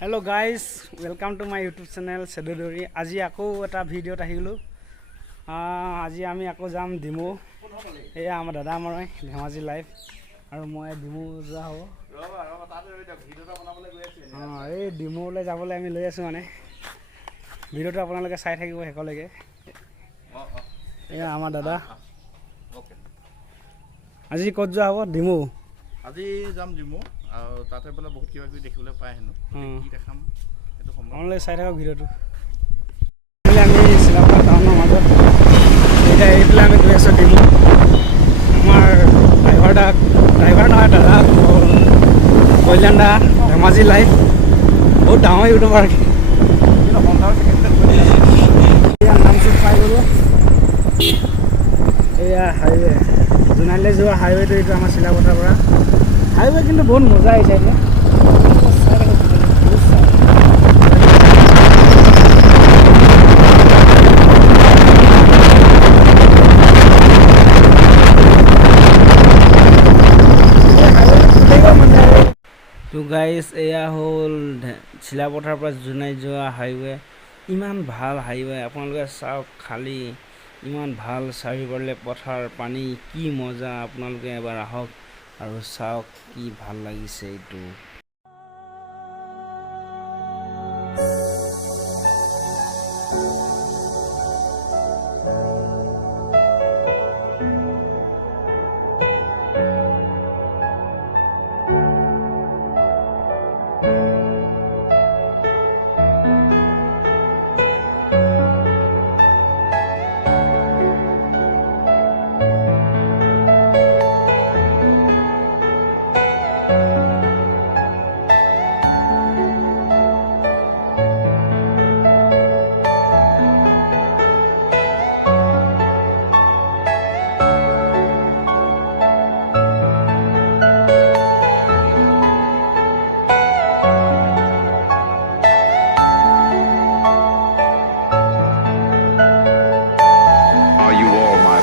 Hello guys, welcome to my YouTube channel Sedodori. আজি আকৌ এটা ভিডিঅ'ত আহিলো। আজি আমি আকৌ যাম ডিমু। এয়া আমাৰ দাদা মই ধেমাজি লাইভ আৰু মই ডিমু যোৱা হ'ব। ৰবা তাতে ভিডিঅ'টা বনাবলৈ গৈ আছে। এই ডিমুলৈ যাবলৈ আমি লৈ আছো মানে। ভিডিঅ'টো আপোনালোকে চাই থাকিব হেকলৈকে। এয়া আমাৰ দাদা। ওকে। আজি ক'ত যোৱা হ'ব ডিমু? আজি যাম ডিমু আৰু তাতে বোলে বহুত কিবা কিবি দেখিবলৈ পাই হেনো কি দেখাম সেইটো আপোনালোকে চাই থাকক ভিডিঅ'টো। আমি চিলাপাৰা টাউনৰ মাজত এতিয়া এইফালে আমি গৈ আছোঁ ডিমু। আমাৰ ড্ৰাইভাৰ নহয় দাদা কল্যাণ দা ধেমাজি লাইভ বহুত ডাঙৰ ইউটিউবাৰ নামচুক পাই গ'লোঁ। এয়া হাইৱে জোনাইলৈ যোৱা হাইৱেটো এইটো আমাৰ চিলাপথাৰৰ পৰা হাইৱে কিন্তু বহুত মজা আহিছে এতিয়া তো গাইজ এয়া হ'ল চিলাপথাৰৰ পৰা জোনাই যোৱা হাইৱে ইমান ভাল হাইৱে আপোনালোকে চাওক খালী ইমান ভাল চাৰিওফালে পথাৰ পানী কি মজা আপোনালোকে এবাৰ আহক আৰু চাওক কি ভাল লাগিছে এইটো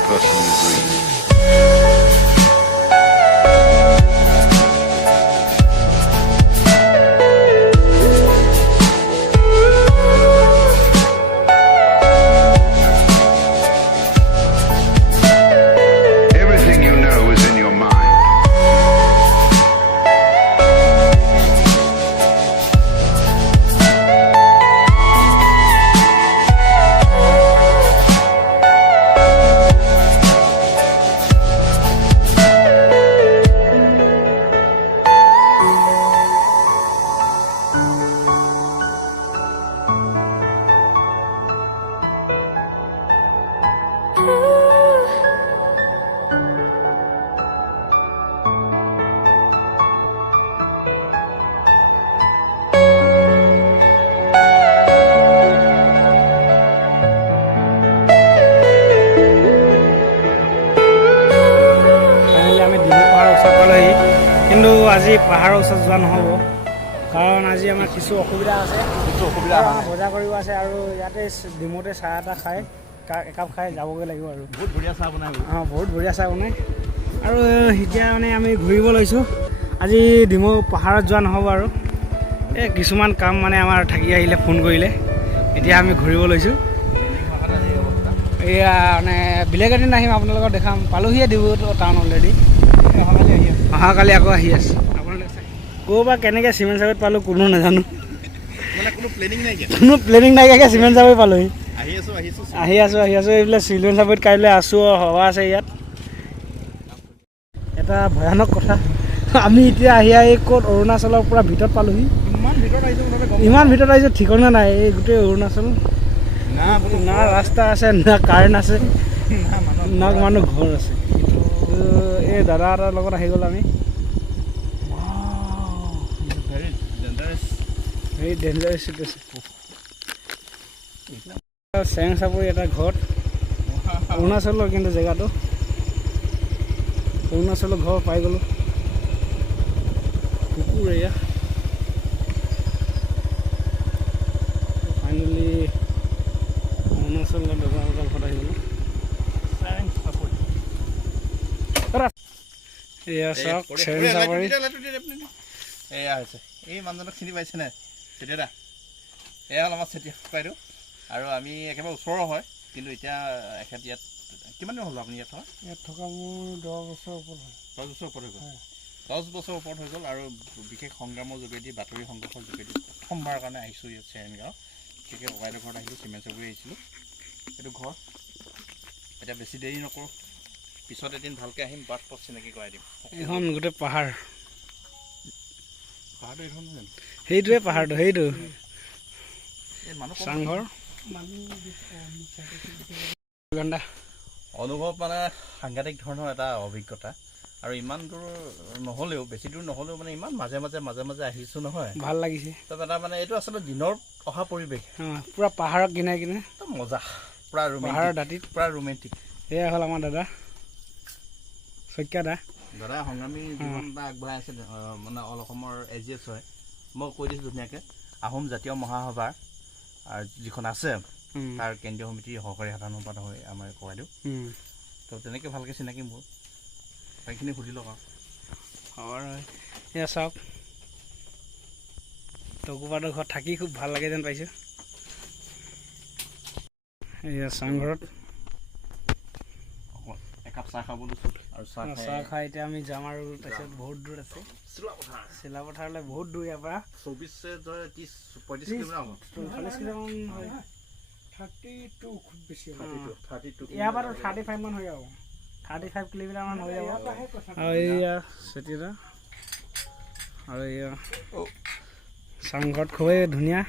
personal dream. Everything you know is in your mind. কিন্তু আজি পাহাৰৰ ওচৰত যোৱা নহ'ব কাৰণ আজি আমাৰ কিছু অসুবিধা আছে বজাৰ কৰিব আছে আৰু ইয়াতে ডিমুতে চাহ এটা খাই একাপ খাই যাবগৈ লাগিব আৰু বহুত বঢ়িয়া চাহ বনাই বহুত বঢ়িয়া চাহ বনাই আৰু এতিয়া মানে আমি ঘূৰিব লৈছোঁ আজি ডিমু পাহাৰত যোৱা নহ'ব আৰু এই কিছুমান কাম মানে আমাৰ থাকি আহিলে ফোন কৰিলে এতিয়া আমি ঘূৰিব লৈছোঁ এয়া মানে বেলেগ এদিন আহিম আপোনালোকক দেখাম পালোহিয়ে ডিমু টাউন অলৰেডি অহাকালি আকৌ আহি আছে আপোনালোকে চাই ক'ৰপৰা কেনেকৈ চিমেণ্ট চাপৰিত পালোঁ কোনো নাজানো কোনো প্লেনিং নাইকিয়াকৈ চিমেণ্ট চাপৰি পালোহি আহি আছোঁ এইবিলাক চিমেণ্ট চাপৰিত কাইলৈ আছোঁ হোৱা আছে ইয়াত এটা ভয়ানক কথা আমি এতিয়া আহি ক'ত অৰুণাচলৰ পৰা ভিতৰত পালোহি ইমান ভিতৰত আহিছোঁ ঠিকনা নাই এই গোটেই অৰুণাচল না ৰাস্তা আছে না কাৰেণ্ট আছে না মানুহ ঘৰ আছে এই দাদা এটাৰ লগত আহি গ'ল আমি ভেৰি ডেঞ্জাৰাছ চিটুৱেশ্যন চেং চাপৰি এটা ঘৰত অৰুণাচলৰ কিন্তু জেগাটো অৰুণাচলৰ ঘৰ পাই গ'লোঁ কুকুৰ এয়া ফাইনেলি অৰুণাচলৰ দাদা এটাৰ ঘৰত আহি গ'লোঁ এয়া চাওক চেং চাপৰি এয়া হৈছে এই মানুহজনক চিনি পাইছে নাই চেতিয়া দা এয়া হ'ল আমাৰ চেতিয়া বাইদেউ আৰু আমি একেবাৰে ওচৰৰ হয় কিন্তু এতিয়া এখেত ইয়াত কিমান দিন হ'ল আপুনি ইয়াত থকা ইয়াত থকা মোৰ 10 বছৰ ওপৰত হ'ল 10 বছৰ ওপৰত হৈ গ'ল 10 বছৰ ওপৰত হৈ গ'ল আৰু বিশেষ সংগ্ৰামৰ যোগেদি বাতৰি সংগ্ৰহৰ যোগেদি প্ৰথমবাৰৰ কাৰণে আহিছোঁ ইয়াত চেৰেনগাঁও বিশেষকৈ ককাইদেউৰ ঘৰত আহিলোঁ চিমেণ্ট চাবুৰি আহিছিলোঁ এইটো ঘৰ এতিয়া বেছি দেৰি নকৰোঁ পিছত এদিন ভালকৈ আহিম বাট পথ চিনাকি কৰাই দিম এইখন গোটেই পাহাৰ পাহাৰটো এইখন নহয় জানো সেইটোৱে পাহাৰটো সেইটো এই মানুহ চাংঘৰ ঘণ্টা অনুভৱ মানে সাংঘাতিক ধৰণৰ এটা অভিজ্ঞতা আৰু ইমান দূৰ নহ'লেও বেছি দূৰ নহ'লেও মানে ইমান মাজে মাজে আহিছোঁ নহয় ভাল লাগিছে তাৰপৰা এটা মানে এইটো আচলতে দিনৰ অহা পৰিৱেশ পূৰা পাহাৰৰ কিনাৰে কিনে একদম মজা পূৰা পাহাৰৰ দাঁতিত পূৰা ৰোমেণ্টিক এয়া হ'ল আমাৰ দাদা শইকীয়া দাদা সংগ্ৰামী জীৱন এটা আগবঢ়াই আছে মানে অল অসমৰ AGS হয় মই কৈ দিছোঁ ধুনীয়াকৈ আহোম জাতীয় মহাসভাৰ যিখন আছে তাৰ কেন্দ্ৰীয় সমিতিৰ সহকাৰী সাধাৰণ সম্পাদক হয় আমাৰ ককাইদেউ তো তেনেকৈ ভালকৈ চিনাকি মোৰ সেইখিনি সুধি লওক আৰু এয়া চাওক টকুপাতৰ ঘৰত থাকি খুব ভাল লাগে যেন পাইছোঁ এয়া চাংঘৰত একাপ চাহ খাব লৈছোঁ আৰু চাহ খাই এতিয়া আমি যাম আৰু তাৰপিছত বহুত দূৰ আছে চিলাপথাৰলৈ বহুত দূৰ ইয়াৰ পৰা 24-35 কিলোমিটাৰ হ'ব 40 কিলোমিটাৰ হয় 32 খুব বেছি 32 ইয়াৰ পৰা 35 মান হৈ যাব 35 কিলোমিটাৰ মান হৈ যাব আৰু এয়া চেতিয়া আৰু এয়া চাংঘৰত খুবেই ধুনীয়া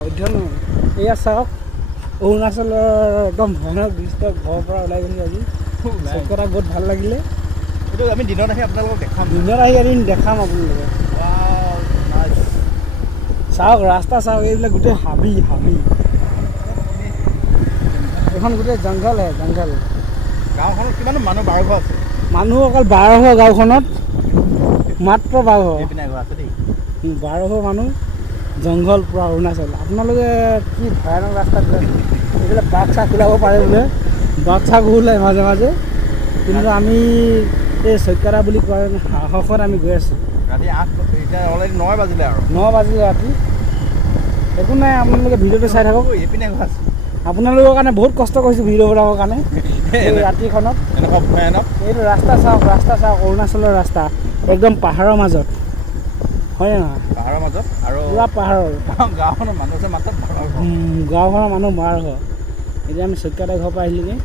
অধ্যয়ন এয়া চাওক অৰুণাচলৰ একদম ভয়ানক দৃশ্য ঘৰৰ পৰা ওলাই গৈছে আজি চকুটা বহুত ভাল লাগিলে এইটো আমি দিনত আহি আপোনালোকক দেখাম দিনত আহি এদিন দেখাম আপোনালোকে চাওক ৰাস্তা চাওক এইবিলাক গোটেই হাবি এইখন গোটেই জংঘল জংঘল গাঁওখনত কিমান মানুহ 12 ঘৰ আছে মানুহ অকল 12 ঘৰ গাঁওখনত মাত্ৰ 12 ঘৰ এইপিনে ঘৰ আছে দেই 12 মানুহ জংঘল পূৰা অৰুণাচল আপোনালোকে কি ভয়ানক ৰাস্তা এইবিলাক বাঘ চাঘ ওলাব পাৰে বোলে বাঘ চাঘ ওলায় মাজে মাজে কিন্তু আমি এই শইকীয়া দা বুলি কোৱাৰ সাহসত আমি গৈ আছোঁ ৰাতি 8 এতিয়া অলৰেডি 9 বাজিলে আৰু 9 বাজিলে ৰাতি একো নাই আপোনালোকে ভিডিঅ'টো চাই থাকক এইপিনে ঘৰ আছে আপোনালোকৰ কাৰণে বহুত কষ্ট কৰিছোঁ ভিডিঅ' বনাবৰ কাৰণে এই ৰাতিখনত এনেকুৱা ভয়ানক এইটো ৰাস্তা চাওক অৰুণাচলৰ ৰাস্তা একদম পাহাৰৰ মাজত হয়নে নহয় পাহাৰৰ মাজত আৰু পূৰা পাহাৰৰ গাঁওখনৰ মানুহ আছে মাত্ৰ 12 ঘৰ গাঁওখনৰ মানুহ 12 ঘৰ এতিয়া আমি শইকীয়া দা ঘৰৰ পৰা আহিলোগৈ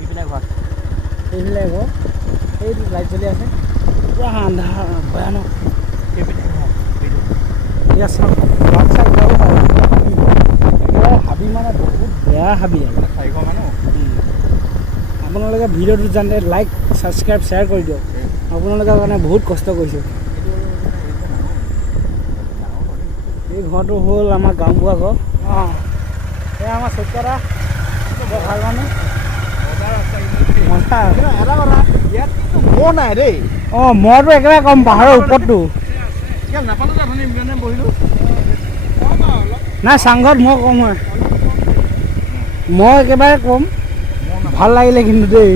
এইপিনে ঘৰ আছে এইফালে ঘৰ এইটো লাইট জ্বলি আছে পূৰা আন্ধাৰ ভয়ানক এইপিনে ঘৰ এয়া চাওক বাঘ চাক ওলাব পাৰে একেবাৰে হাবি মানে বহুত বেয়া হাবি আৰু 4 ঘৰ মানুহ আপোনালোকে ভিডিঅ'টো জানে লাইক ছাবস্ক্ৰাইব শ্বেয়াৰ কৰি দিয়ক আপোনালোকৰ কাৰণে বহুত কষ্ট কৰিছোঁ এই ঘৰটো হ'ল আমাৰ গাঁওবুঢ়া ঘৰ এয়া আমাৰ শইকীয়া দা বৰ ভাল মানুহ মজা এটা কথা ইয়াত কিন্তু মহ নাই দেই মইতো একেবাৰে কম পাহাৰৰ ওপৰতটো ইয়াত নাপালোঁ যে আপুনি ইমানে বহিলোঁ নাই চাংঘৰত মই কম হয় মই একেবাৰে কম ভাল লাগিলে কিন্তু দেই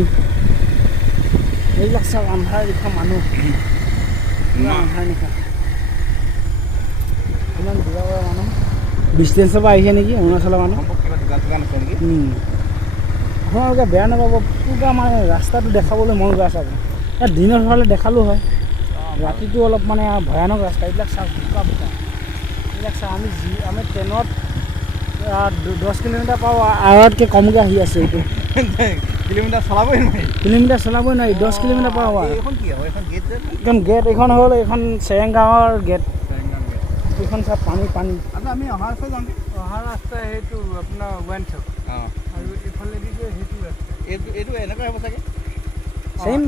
এইবিলাক চাওক আন্ধাৰ নিশা মানুহ আন্ধাৰ নিশা ইমান দূৰৰ পৰা মানুহ ডিষ্টেঞ্চৰ পৰা আহিছে নেকি অৰুণাচলৰ মানুহ কিবা দোকান আছে নেকি আপোনালোকে বেয়া নাপাব পূৰা মানে ৰাস্তাটো দেখাবলৈ মন গৈ আছে আপোনাৰ দিনত হ'লে দেখালোঁ হয় ৰাতিটো অলপ মানে ভয়ানক ৰাস্তা এইবিলাক চাওক বোকা এইবিলাক চাওক আমি ট্ৰেইনত 10 কিলোমিটাৰ পাওঁ আৱাৰতকৈ কমকৈ আহি আছে এইটো কিলোমিটাৰ চলাবই নোৱাৰি 10 কিলোমিটাৰ পাওঁ এইখন কি হয় এইখন গেট যে একদম গেট এইখন হ'ল এইখন চেৰেংগাঁৱৰ গেট এইখন চাওক পানী আচ্ছা আমি অহা ৰাস্তা যাম অহা ৰাস্তা সেইটো আপোনাৰ ৱাইন শ্বপ আৰু ইফালেদি যে সেইটো ৰাস্তা এইটো এনেকুৱা হ'ব চাগে চেম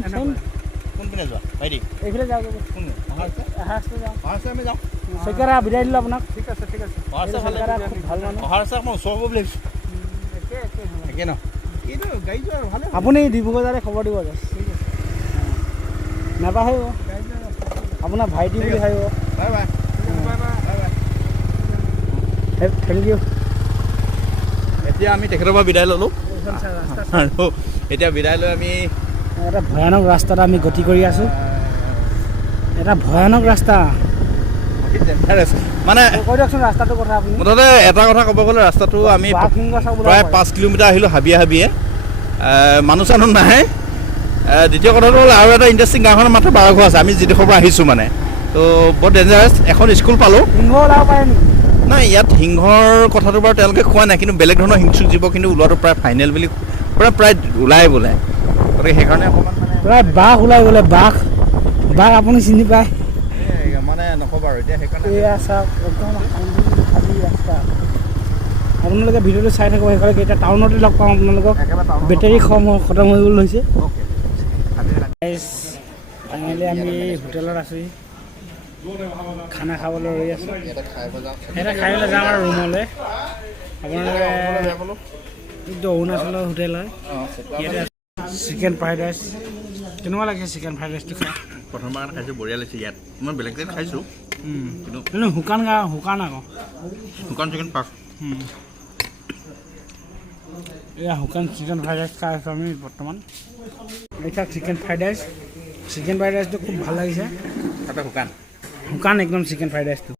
কোনপিনে যোৱা ভাইটি এইফালে যাওক কোন অহা ৰাস্তা যাওঁ অহা ৰাস্তা আমি যাওঁ শইকীয়া দা বিদায় দিলোঁ আপোনাক ঠিক আছে অহা ৰাস্তা শইকীয়া দা খুব ভাল মানুহ অহা ৰাস্তা মই ওচৰ হ'ব বুলি ভাবিছোঁ একে ন এইটো গাড়ী যোৱা ভালে আপুনি ডিব্ৰুগড় খবৰ দিব যাওক নাপাহৰিব আপোনাৰ ভাইটি বুলি ভাবিব বাই বাই থেংক ইউ এতিয়া আমি তেখেতৰ পৰা বিদায় ল'লোঁ আৰু এতিয়া বিদায় লৈ আমি এটা ভয়ানক ৰাস্তাত আমি গতি কৰি আছোঁ এটা ভয়ানক ৰাস্তা মানে কৈ দিয়কচোন ৰাস্তাটোৰ কথা আপুনি মুঠতে এটা কথা ক'ব গ'লে ৰাস্তাটো আমি বাঘ সিংহ চাবলৈ প্ৰায় পাৰে। 5 কিলোমিটাৰ আহিলোঁ হাবিয়ে হাবিয়ে মানুহ চানুহ নাহে দ্বিতীয় কথাটো হ'ল আৰু এটা ইণ্টাৰেষ্টিং গাঁওখনৰ মাত্ৰ 12 ঘৰ আছে আমি যিডোখৰ পৰা আহিছোঁ মানে তো বৰ ডেঞ্জাৰাছ এখন স্কুল পালোঁ সিংহ ওলাব পাৰে নেকি নাই ইয়াত সিংহৰ কথাটো বাৰু তেওঁলোকে কোৱা নাই কিন্তু বেলেগ ধৰণৰ হিংসুক জীৱ কিন্তু ওলোৱাটো প্ৰায় ফাইনেল বুলি প্ৰায় ওলাই বোলে গতিকে সেইকাৰণে অকণমান মানে প্ৰায় বাঘ ওলাই গ'লে বাঘ আপুনি চিনি পায় মানে নক'ব আৰু এতিয়া সেইকাৰণে এয়া চাওক একদম খালী ৰাস্তা আপোনালোকে ভিডিঅ'টো চাই থাকক সেইকাৰণে এতিয়া টাউনতে লগ পাওঁ আপোনালোকক একেবাৰে টাউনত বেটেৰী খতম হৈ গ'ল হৈছে অ'কে ফাইনেলি আমি হোটেলত আছোঁ খানা খাবলৈ ৰৈ আছোঁ এটা খাই পেলাই যাম আৰু ৰুমলৈ আপোনালোকে এইটো অৰুণাচলৰ হোটেল হয় ইয়াতে চিকেন ফ্ৰাইড ৰাইচ কেনেকুৱা লাগিছে চিকেন ফ্ৰাইড ৰাইচটো খাই প্ৰথমবাৰ খাইছোঁ বঢ়িয়া লাগিছে ইয়াত মই বেলেগ জেগাত খাইছোঁ কিন্তু শুকান আকৌ শুকান চিকেন পাঁচ এয়া শুকান চিকেন ফ্ৰাইড ৰাইচ খাই আছোঁ আমি বৰ্তমান এতিয়া চিকেন ফ্ৰাইড ৰাইচটো খুব ভাল লাগিছে তাতে শুকান একদম চিকেন ফ্ৰাইড ৰাইচটো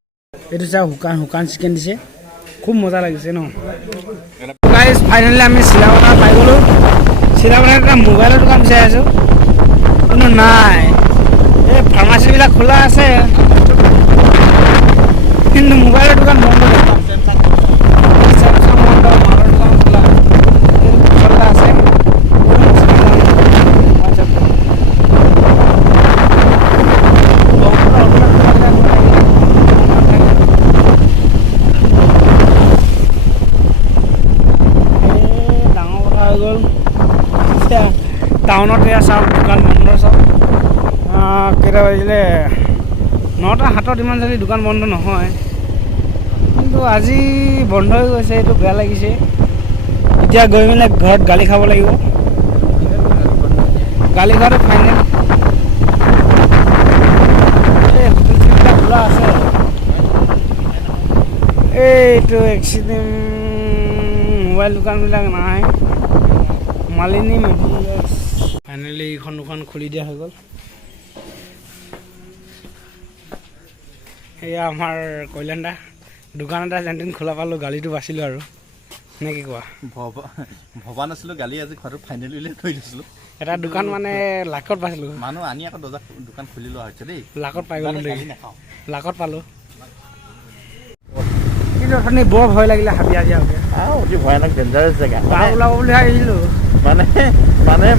এইটো চাওক শুকান চিকেন দিছে খুব মজা লাগিছে ন গাইজ ফাইনেলি আমি চিলাপথাৰ পাই গ'লোঁ চিলাপথাৰত এটা মোবাইলৰ দোকান বিচাৰি আছোঁ কিন্তু নাই এই ফাৰ্মাচীবিলাক খোলা আছে কিন্তু মোবাইলৰ দোকান বন্ধ চেমচাং বন্ধ মালৰ দোকান খোলা চলা আছে টাউনত এয়া চাওক দোকান বন্ধ চাওক কেইটা বাজিলে 9টা 7 ইমান যদি দোকান বন্ধ নহয় কিন্তু আজি বন্ধ হৈ গৈছে এইটো বেয়া লাগিছে এতিয়া গৈ মেলি ঘৰত গালি খাব লাগিব গালি খোৱাটো ফাইনেল এই হোটেল চোটেলবিলাক খোলা আছে এইটো এক্সিডেণ্ট মোবাইল দোকানবিলাক নাই মালিনী মেডিকেলছ ফাইনেলি এইখন দোকান খুলি দিয়া হৈ গ'ল এয়া আমাৰ কল্যাণ দা দোকান এটা যেন খোলা পালোঁ গালিটো বাচিলোঁ আৰু নে কি কোৱা ভবা নাছিলোঁ গালি আজি ঘৰটো ফাইনেলি উলিয়াই থৈ দিছিলোঁ এটা দোকান মানে লাখত পাইছিলোঁ মানুহ আনি আকৌ দোকান খুলি লোৱা হৈছে দেই লাখত পাই গ'লোঁ দেই নাখাওঁ লাখত পালোঁ কিন্তু অথনি বৰ ভয় লাগিলে হাবি হাবিয়াকৈ অতি ভয়ানক ডেঞ্জাৰাছ জেগা বাঘ ওলাব বুলি ভাবিছিলোঁ মানে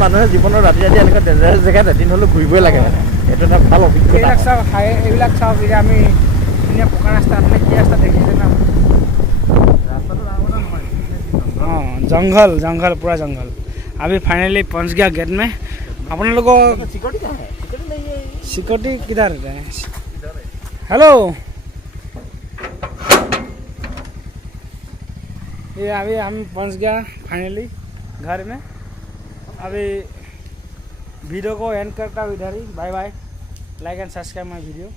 মানুহে জীৱনৰ ৰাতি ৰাতি এনেকুৱা ডেঞ্জাৰাছ জেগাত এদিন হ'লেও ঘূৰিবই লাগে মানে এইটো এটা ভাল অভিজ্ঞতা এইবিলাক চাওক এইবিলাক চাওক এতিয়া আমি ধুনীয়া পকা ৰাস্তা আপুনি কি ৰাস্তা দেখিছে না ৰাস্তাটো ডাঙৰ কথা নহয় हाँ जंगल पूरा जंगल अभी फाइनली पहुंच गया गेट में अपन लोगों को सिक्योरिटी किधर रहता है हेलो ये अभी हम पहुंच गया फाइनली घर में अभी वीडियो को एंड करता हूँ इधर ही bye bye like and subscribe my video